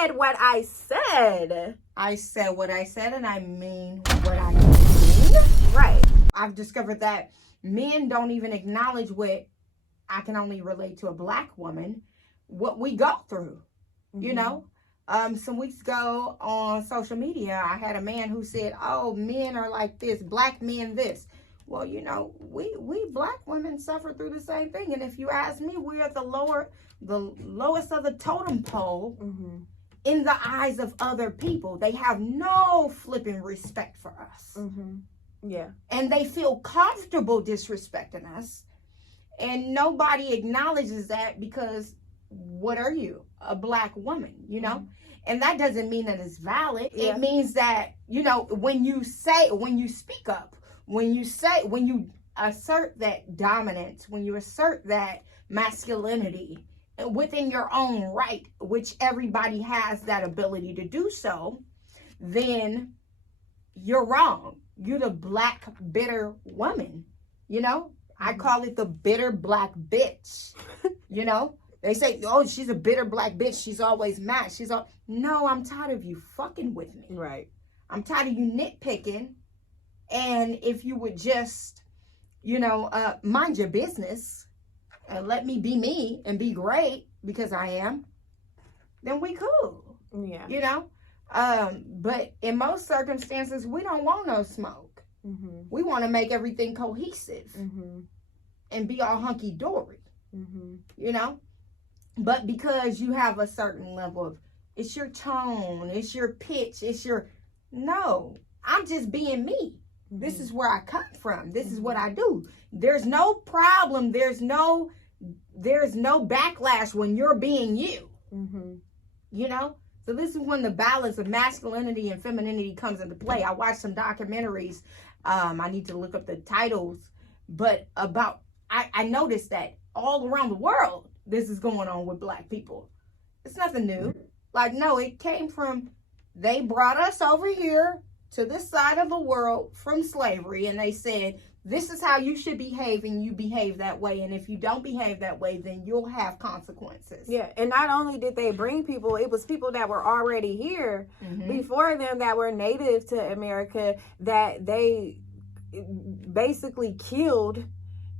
said what I said. I said what I said, and I mean what I mean. Right. I've discovered that men don't even acknowledge what I can only relate to a black woman, what we go through, you know? Some weeks ago on social media, I had a man who said, oh, men are like this, black men this. Well, you know, we black women suffer through the same thing. And if you ask me, we are the lowest of the totem pole in the eyes of other people. They have no flipping respect for us. Yeah. And they feel comfortable disrespecting us. And nobody acknowledges that because what are you? A black woman, you know? And that doesn't mean that it's valid. Yeah. It means that, you know, when you speak up, when you assert that dominance, when you assert that masculinity within your own right, which everybody has that ability to do so, then you're wrong. You're the black, bitter woman, you know? I call it the bitter black bitch, you know? They say, oh, she's a bitter black bitch. She's always mad. No, I'm tired of you fucking with me. Right. I'm tired of you nitpicking. And if you would just, you know, mind your business and let me be me and be great because I am, then we cool. Yeah. You know? But in most circumstances, we don't want no smoke. We want to make everything cohesive and be all hunky-dory, you know? But because you have a certain level of, it's your tone, it's your pitch, no, I'm just being me. This is where I come from. This is what I do. There's no problem. There's no backlash when you're being you, you know? So this is when the balance of masculinity and femininity comes into play. I watched some documentaries. I need to look up the titles, but I noticed that all around the world, this is going on with black people. It's nothing new. Like, no, it came from, they brought us over here to this side of the world from slavery, and they said, this is how you should behave, and you behave that way. And if you don't behave that way, then you'll have consequences. Yeah, and not only did they bring people, it was people that were already here before them that were native to America that they basically killed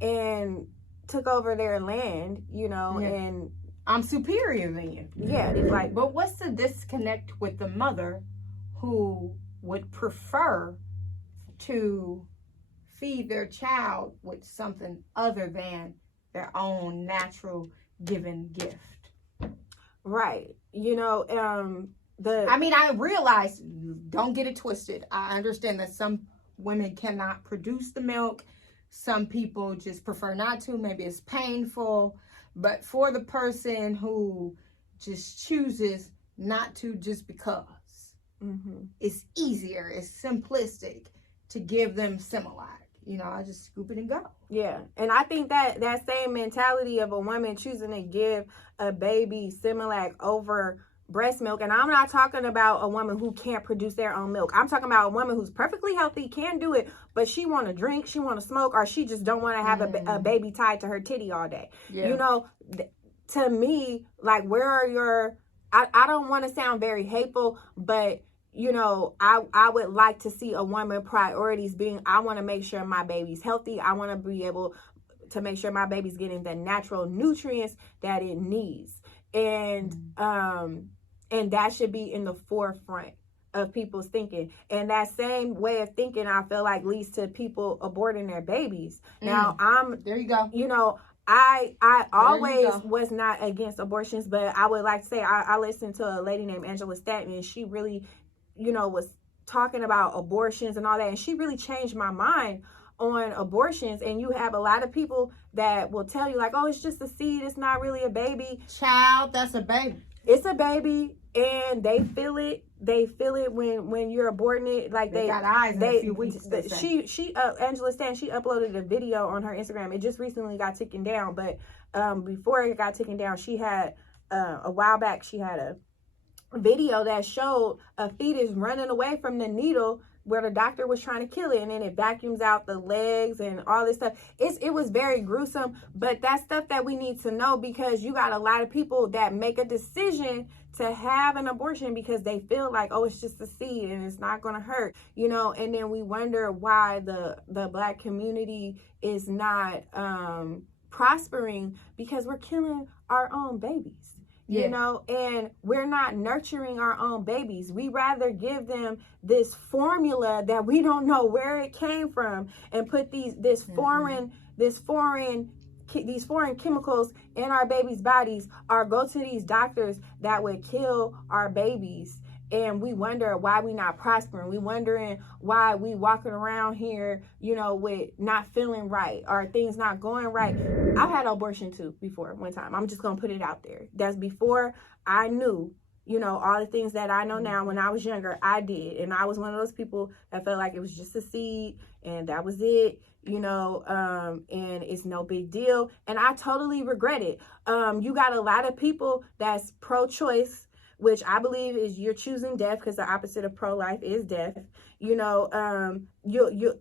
and took over their land, you know, and I'm superior than you. Yeah, like, but what's the disconnect with the mother who would prefer to feed their child with something other than their own natural given gift? Right. You know, I mean, I realize, don't get it twisted. I understand that some women cannot produce the milk. Some people just prefer not to. Maybe it's painful. But for the person who just chooses not to just because, it's easier, it's simplistic to give them Similac. You know, I just scoop it and go. Yeah. And I think that same mentality of a woman choosing to give a baby Similac over breast milk, and I'm not talking about a woman who can't produce their own milk. I'm talking about a woman who's perfectly healthy, can do it, but she want to drink, she want to smoke, or she just don't want to have a baby tied to her titty all day. Yeah. You know, to me, like, where are your, I don't want to sound very hateful, but you know, I would like to see a woman priorities being, I want to make sure my baby's healthy. I want to be able to make sure my baby's getting the natural nutrients that it needs. And that should be in the forefront of people's thinking. And that same way of thinking, I feel like, leads to people aborting their babies. Now, there you go. You know, I always was not against abortions, but I would like to say I listened to a lady named Angela Stanton, and she really, you know, was talking about abortions and all that, and she really changed my mind on abortions. And you have a lot of people that will tell you, like, oh, it's just a seed, it's not really a baby. Child, that's a baby. It's a baby, and they feel it when you're aborting it. Like, they got eyes in a few weeks. Angela Stanton, she uploaded a video on her Instagram. It just recently got taken down, but before it got taken down, she had a while back, she had a video that showed a fetus running away from the needle where the doctor was trying to kill it, and then it vacuums out the legs and all this stuff. It was very gruesome, but that's stuff that we need to know, because you got a lot of people that make a decision to have an abortion because they feel like, oh, it's just a seed and it's not going to hurt, you know. And then we wonder why the Black community is not prospering, because we're killing our own babies, you know, and we're not nurturing our own babies. We rather give them this formula that we don't know where it came from and put these foreign chemicals in our babies' bodies, or go to these doctors that would kill our babies. And we wonder why we not prospering. We wondering why we walking around here, you know, with not feeling right or things not going right. I've had an abortion too before, one time. I'm just gonna put it out there. That's before I knew, you know, all the things that I know now. When I was younger, I did. And I was one of those people that felt like it was just a seed and that was it, you know, and it's no big deal. And I totally regret it. You got a lot of people that's pro-choice, which I believe is you're choosing death, because the opposite of pro-life is death. You know,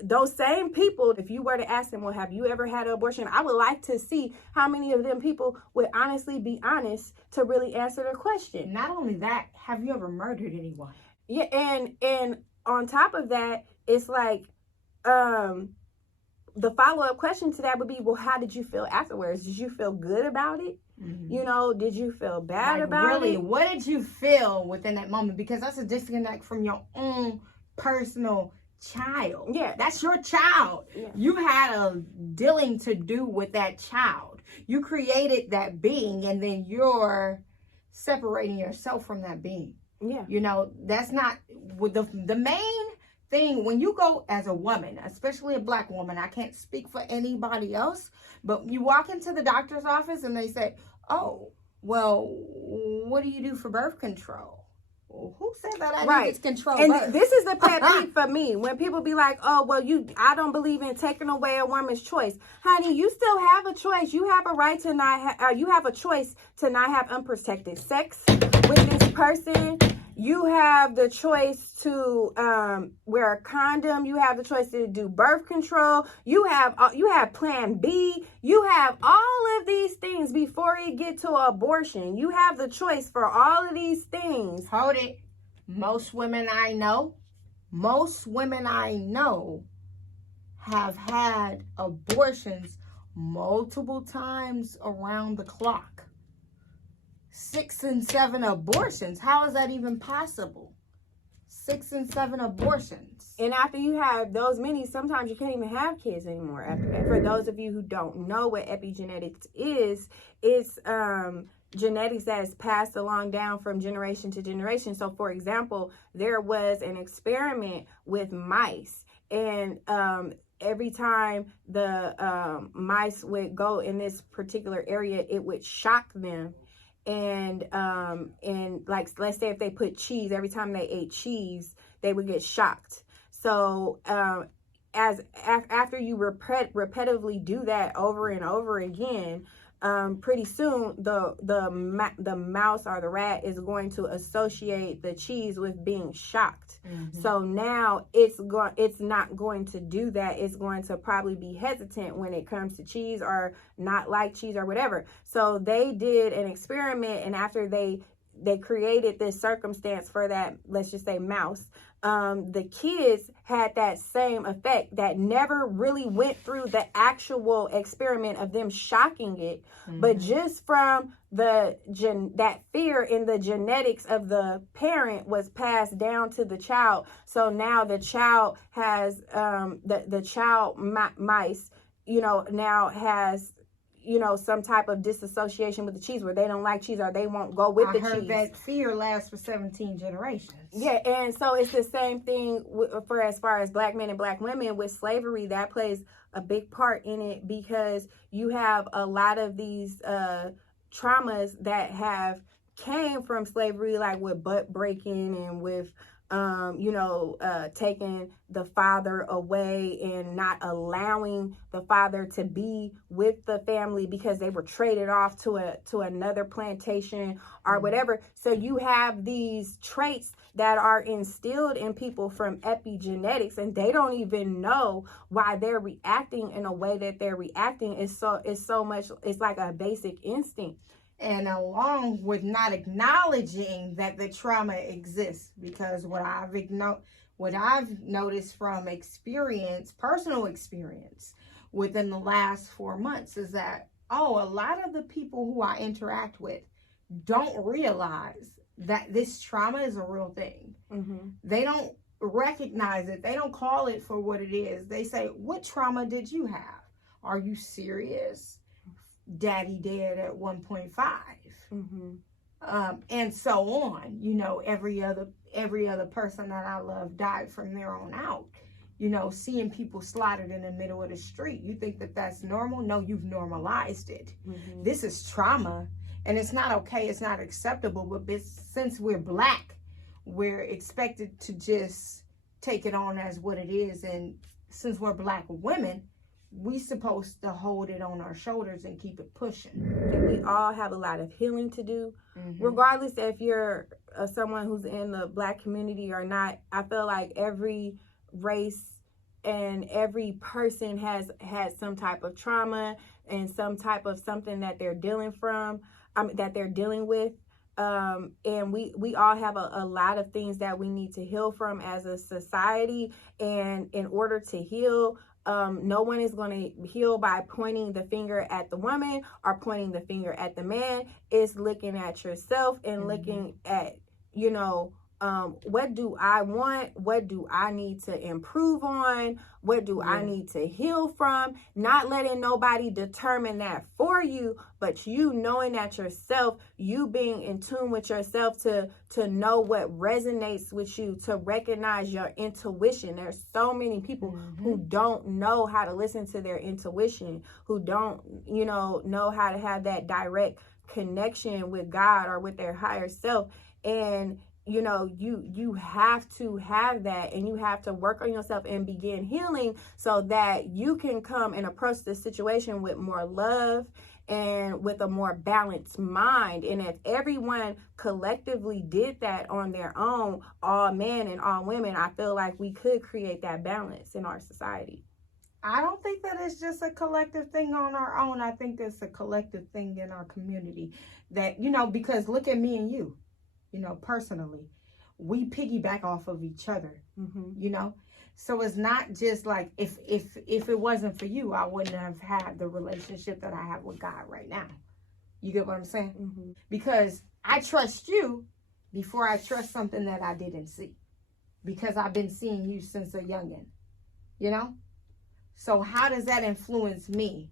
those same people, if you were to ask them, well, have you ever had an abortion? I would like to see how many of them people would honestly be honest to really answer the question. Not only that, have you ever murdered anyone? Yeah, and on top of that, it's like, the follow-up question to that would be, well, how did you feel afterwards? Did you feel good about it? Mm-hmm. You know, did you feel bad about really, it? What did you feel within that moment? Because that's a disconnect from your own personal child. Yeah. That's your child. Yeah. You had a dealing to do with that child. You created that being, and then you're separating yourself from that being. Yeah. You know, that's not with the main thing. When you go as a woman, especially a Black woman, I can't speak for anybody else, but you walk into the doctor's office and they say, oh, well, what do you do for birth control? Well, who said that I need to control birth? And this is the pet peeve for me, when people be like, oh, well, I don't believe in taking away a woman's choice. Honey, you still have a choice. You have a right to not you have a choice to not have unprotected sex with this person. You have the choice to wear a condom. You have the choice to do birth control. You have Plan B. You have all of these things before you get to abortion. You have the choice for all of these things. Hold it. Most women I know have had abortions multiple times around the clock. 6 and 7 abortions. How is that even possible? 6 and 7 abortions. And after you have those many, sometimes you can't even have kids anymore after that. For those of you who don't know what epigenetics is, it's genetics that is passed along down from generation to generation. So, for example, there was an experiment with mice, and every time the mice would go in this particular area, it would shock them. And like, let's say if they put cheese, every time they ate cheese, they would get shocked. So after you repetitively do that over and over again, pretty soon the mouse or the rat is going to associate the cheese with being shocked. Mm-hmm. So now it's not going to do that. It's going to probably be hesitant when it comes to cheese, or not like cheese or whatever. So they did an experiment, and after they created this circumstance for that, let's just say mouse, the kids had that same effect, that never really went through the actual experiment of them shocking it, mm-hmm. but just from that fear in the genetics of the parent was passed down to the child. So now the child has the child mice, you know, now has, you know, some type of disassociation with the cheese, where they don't like cheese, or they won't go with the cheese. I heard that fear lasts for 17 generations. Yeah, and so it's the same thing for as far as Black men and Black women with slavery. That plays a big part in it, because you have a lot of these traumas that have came from slavery, like with butt breaking and with taking the father away and not allowing the father to be with the family because they were traded off to another plantation or whatever. So you have these traits that are instilled in people from epigenetics, and they don't even know why they're reacting in a way that they're reacting. It's so much, it's like a basic instinct. And along with not acknowledging that the trauma exists, because what I've noticed from personal experience within the last 4 months is that, a lot of the people who I interact with don't realize that this trauma is a real thing. Mm-hmm. They don't recognize it. They don't call it for what it is. They say, what trauma did you have? Are you serious? Daddy dead at 1.5. Mm-hmm. And so on. You know, every other person that I love died from there on out. You know, seeing people slaughtered in the middle of the street. You think that that's normal? No, you've normalized it. Mm-hmm. This is trauma, and it's not okay. It's not acceptable. But since we're Black, we're expected to just take it on as what it is. And since we're Black women, we supposed to hold it on our shoulders and keep it pushing. And we all have a lot of healing to do, regardless if you're someone who's in the Black community or not. I feel like every race and every person has had some type of trauma and some type of something that they're dealing with. And we all have a lot of things that we need to heal from as a society. And in order to heal, no one is going to heal by pointing the finger at the woman or pointing the finger at the man. It's looking at yourself and looking at, what do I want? What do I need to improve on? What do I need to heal from? Not letting nobody determine that for you, but you knowing that yourself, you being in tune with yourself to know what resonates with you, to recognize your intuition. There's so many people who don't know how to listen to their intuition, who don't, know how to have that direct connection with God or with their higher self. And you have to have that, and you have to work on yourself and begin healing so that you can come and approach the situation with more love and with a more balanced mind. And if everyone collectively did that on their own, all men and all women, I feel like we could create that balance in our society. I don't think that it's just a collective thing on our own. I think it's a collective thing in our community that, because look at me and you. Personally, we piggyback off of each other, so it's not just like if it wasn't for you, I wouldn't have had the relationship that I have with God right now. You get what I'm saying? Because I trust you before I trust something that I didn't see, because I've been seeing you since a youngin', so how does that influence me?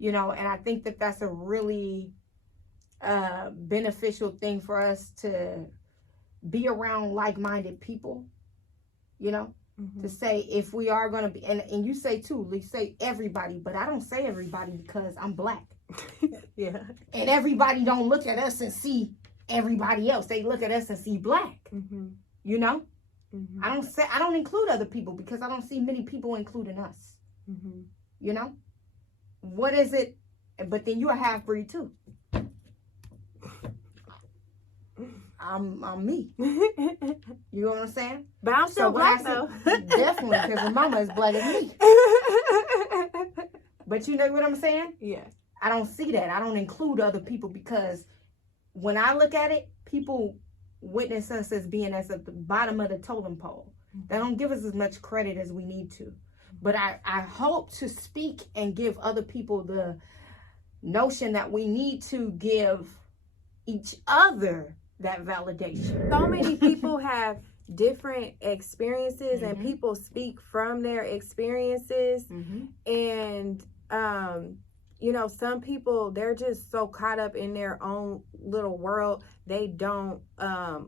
And I think that that's a really beneficial thing for us to be around like-minded people, to say if we are going to be, and you say too, you say everybody, but I don't say everybody because I'm Black. Yeah. And everybody don't look at us and see everybody else. They look at us and see Black. I don't include other people because I don't see many people including us. What is it? But then you're a half-breed too. I'm me. You know what I'm saying? But I'm still Black though. Definitely, because my mama is Black as me. But you know what I'm saying? Yeah. I don't see that. I don't include other people because when I look at it, people witness us as being at the bottom of the totem pole. They don't give us as much credit as we need to. But I hope to speak and give other people the notion that we need to give each other that validation. So many people have different experiences and people speak from their experiences. And some people, they're just so caught up in their own little world, they don't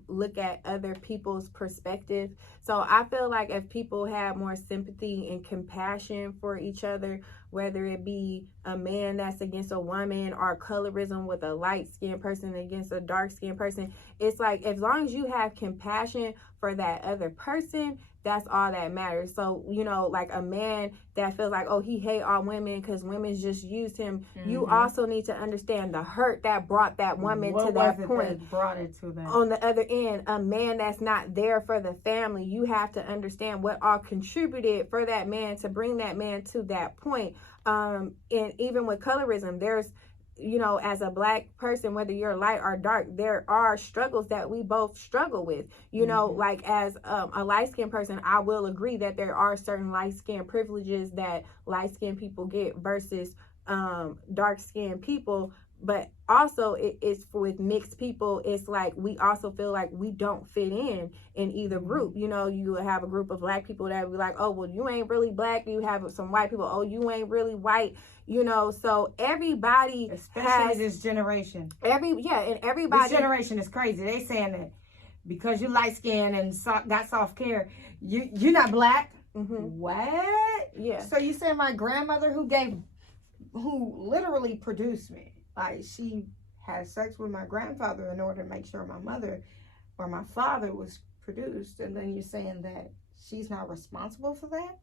look at other people's perspective. So I feel like if people have more sympathy and compassion for each other, whether it be a man that's against a woman or colorism with a light-skinned person against a dark-skinned person, it's like as long as you have compassion for that other person, that's all that matters. So, like a man that feels like, oh, he hate all women because women just used him. You also need to understand the hurt that brought that woman to that point. That brought it to that. On the other end, a man that's not there for the family, you have to understand what all contributed for that man to bring that man to that point. And even with colorism, there's you know, as a Black person, whether you're light or dark, there are struggles that we both struggle with. You know, like as a light-skinned person, I will agree that there are certain light-skinned privileges that light-skinned people get versus dark-skinned people. But also it's with mixed people, it's like we also feel like we don't fit in either group. You know, you have a group of Black people that be like, oh, well, you ain't really Black. You have some white people, oh, you ain't really white. You know, so everybody, especially this generation, and everybody, this generation is crazy. They saying that because you light skinned and got soft hair, you're not Black. What? Yeah. So you saying my grandmother who literally produced me, like she had sex with my grandfather in order to make sure my mother or my father was produced, and then you're saying that she's not responsible for that?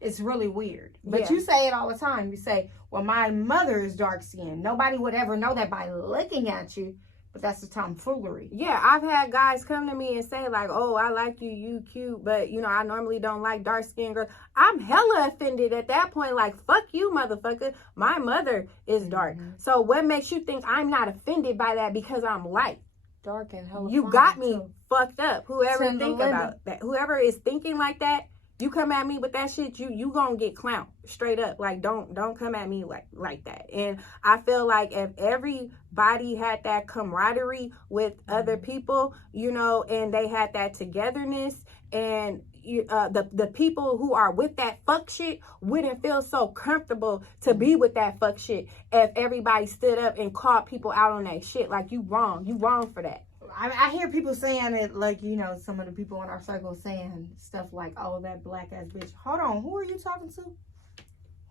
It's really weird. But you say it all the time. You say, well, my mother is dark skinned. Nobody would ever know that by looking at you, but that's the tomfoolery. Yeah, I've had guys come to me and say like, oh, I like you, you cute, but you know, I normally don't like dark skinned girls. I'm hella offended at that point, like, fuck you, motherfucker. My mother is dark. So what makes you think I'm not offended by that because I'm light? Dark and hella You got me fucked up. Whoever think about that, whoever is thinking like that, you come at me with that shit, you gonna get clowned straight up. Like, don't come at me like that. And I feel like if everybody had that camaraderie with other people, you know, and they had that togetherness, and the people who are with that fuck shit wouldn't feel so comfortable to be with that fuck shit if everybody stood up and called people out on that shit. Like, you wrong for that. I hear people saying it, like, you know, some of the people in our circle saying stuff like, oh, that Black ass bitch. Hold on, who are you talking to?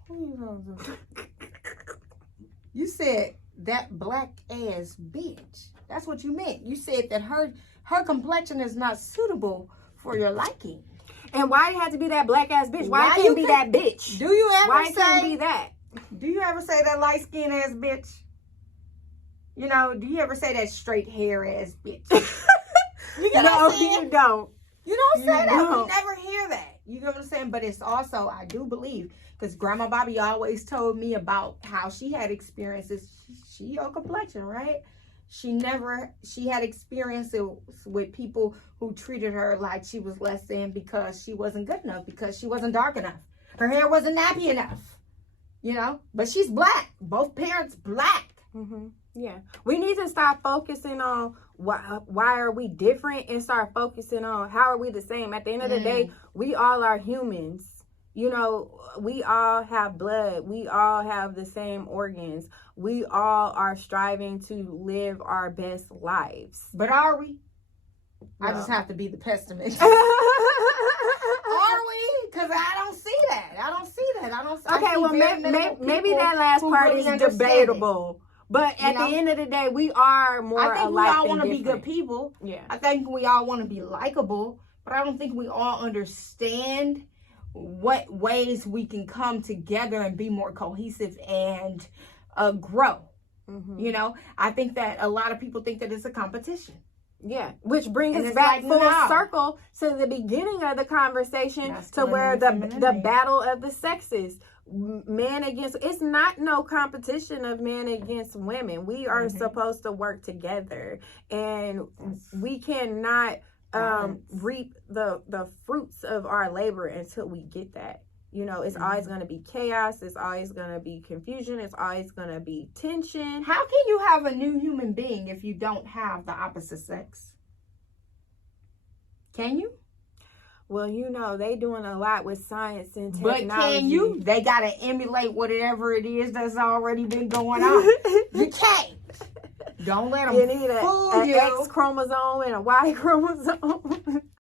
Who are you talking to? You said that Black ass bitch. That's what you meant. You said that her complexion is not suitable for your liking. And why it had to be that Black ass bitch? Why it can't be that bitch? Do you ever why it can't be that? Do you ever say that light skin ass bitch? You know, do you ever say that straight hair ass bitch? You know no, you don't. You don't say that. We never hear that. You know what I'm saying? But it's also, I do believe, because Grandma Bobby always told me about how she had experiences. She your complexion, right? She had experiences with people who treated her like she was less than because she wasn't good enough, because she wasn't dark enough. Her hair wasn't nappy enough, you know? But she's Black. Both parents Black. Yeah, we need to stop focusing on why are we different and start focusing on how are we the same. At the end of the day, we all are humans. You know, we all have blood. We all have the same organs. We all are striving to live our best lives. But are we? No. I just have to be the pessimist. Are we? Because I don't see that. I don't see that. Okay, well, maybe that last part is debatable. But at the end of the day, we are more alike. I think we all want to be good people. Yeah. I think we all want to be likable, but I don't think we all understand what ways we can come together and be more cohesive and grow. You know, I think that a lot of people think that it's a competition. Yeah, which brings us back full circle to the beginning of the conversation, to where the battle of the sexes. Man against, it's not no competition of men against women. We are supposed to work together, and we cannot reap the fruits of our labor until we get that. You know, it's always going to be chaos. It's always going to be confusion. It's always going to be tension. How can you have a new human being if you don't have the opposite sex? Can you? Well, you know, they doing a lot with science and technology. But can you? They got to emulate whatever it is that's already been going on. You can't. Don't let them fool you. An X chromosome and a Y chromosome.